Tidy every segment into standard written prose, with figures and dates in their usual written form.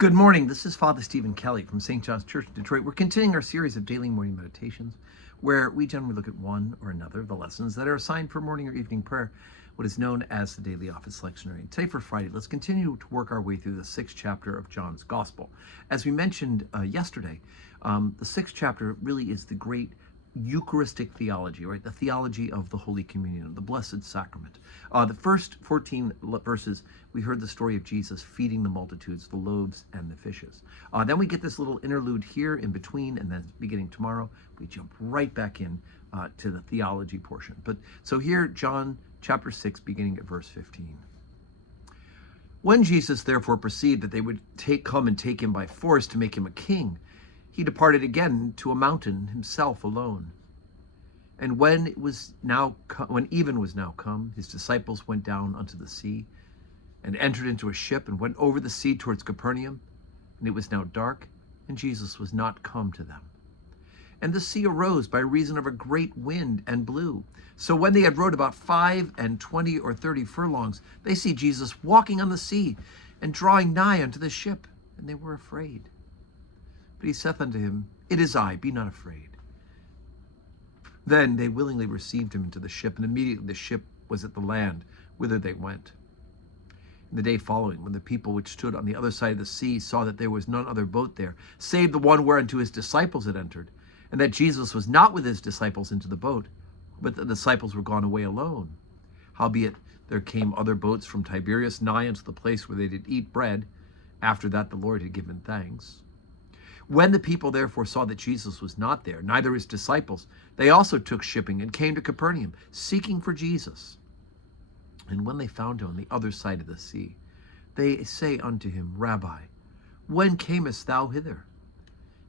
Good morning. This is Father Stephen Kelly from St. John's Church in Detroit. We're continuing our series of daily morning meditations where we generally look at one or another of the lessons that are assigned for morning or evening prayer, what is known as the Daily Office Lectionary. Today for Friday, let's continue to work our way through the 6th chapter of John's Gospel. As we mentioned yesterday, the 6th chapter really is the great Eucharistic theology, right? The theology of the Holy Communion, the Blessed Sacrament. The first 14 verses, we heard the story of Jesus feeding the multitudes, the loaves and the fishes. Then we get this little interlude here in between, and then beginning tomorrow, we jump right back in to the theology portion. But so here, John chapter 6, beginning at verse 15. When Jesus therefore perceived that they would come and take him by force to make him a king, he departed again to a mountain himself alone. And when even was now come, his disciples went down unto the sea, and entered into a ship, and went over the sea towards Capernaum. And it was now dark, and Jesus was not come to them. And the sea arose by reason of a great wind, and blew. So when they had rowed about 25 or 30 furlongs, they see Jesus walking on the sea, and drawing nigh unto the ship, and they were afraid. But he saith unto him, It is I, be not afraid. Then they willingly received him into the ship, and immediately the ship was at the land, whither they went. In the day following, when the people which stood on the other side of the sea saw that there was none other boat there, save the one whereunto his disciples had entered, and that Jesus was not with his disciples into the boat, but the disciples were gone away alone. Howbeit there came other boats from Tiberias nigh unto the place where they did eat bread, after that the Lord had given thanks. When the people therefore saw that Jesus was not there, neither his disciples, they also took shipping and came to Capernaum, seeking for Jesus. And when they found him on the other side of the sea, they say unto him, Rabbi, when camest thou hither?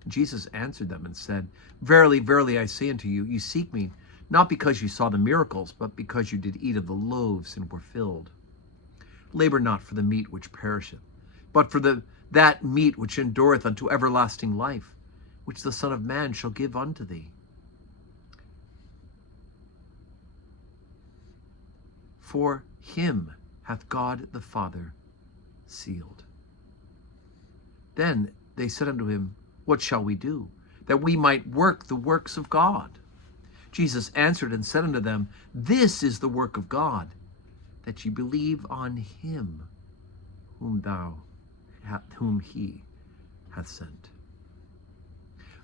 And Jesus answered them and said, Verily, verily, I say unto you, you seek me, not because you saw the miracles, but because you did eat of the loaves and were filled. Labor not for the meat which perisheth, but for that meat which endureth unto everlasting life, which the Son of Man shall give unto thee. For him hath God the Father sealed. Then they said unto him, What shall we do, that we might work the works of God? Jesus answered and said unto them, This is the work of God, that ye believe on him whom he hath sent.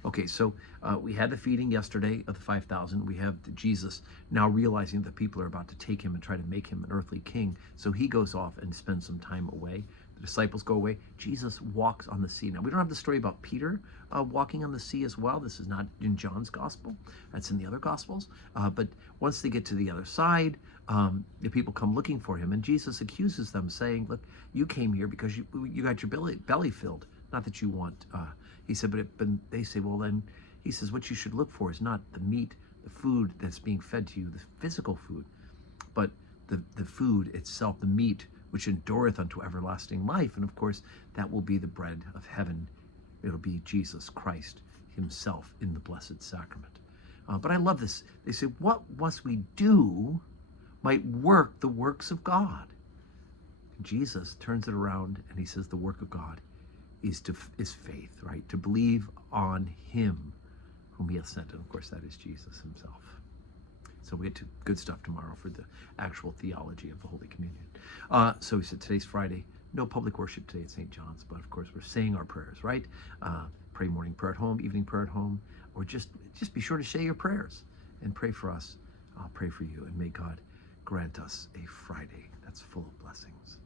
Okay, so we had the feeding yesterday of the 5,000. We have Jesus now realizing that people are about to take him and try to make him an earthly king. So he goes off and spends some time away. The disciples go away. Jesus walks on the sea. Now, we don't have the story about Peter walking on the sea as well. This is not in John's gospel. That's in the other gospels. But once they get to the other side, the people come looking for him. And Jesus accuses them, saying, Look, you came here because you got your belly filled. Not that you want, he said, but they say, well, then, he says, what you should look for is not the meat, the food that's being fed to you, the physical food, but the food itself, the meat, which endureth unto everlasting life. And of course, that will be the bread of heaven. It'll be Jesus Christ himself in the Blessed Sacrament. But I love this. They say, what must we do might work the works of God? Jesus turns it around and he says the work of God is faith, right? To believe on him whom he hath sent. And of course, that is Jesus himself. So we get to good stuff tomorrow for the actual theology of the Holy Communion. So we said today's Friday, no public worship today at St. John's, but of course we're saying our prayers, right? Pray morning prayer at home, evening prayer at home, or just be sure to say your prayers and pray for us. I'll pray for you, and may God grant us a Friday that's full of blessings.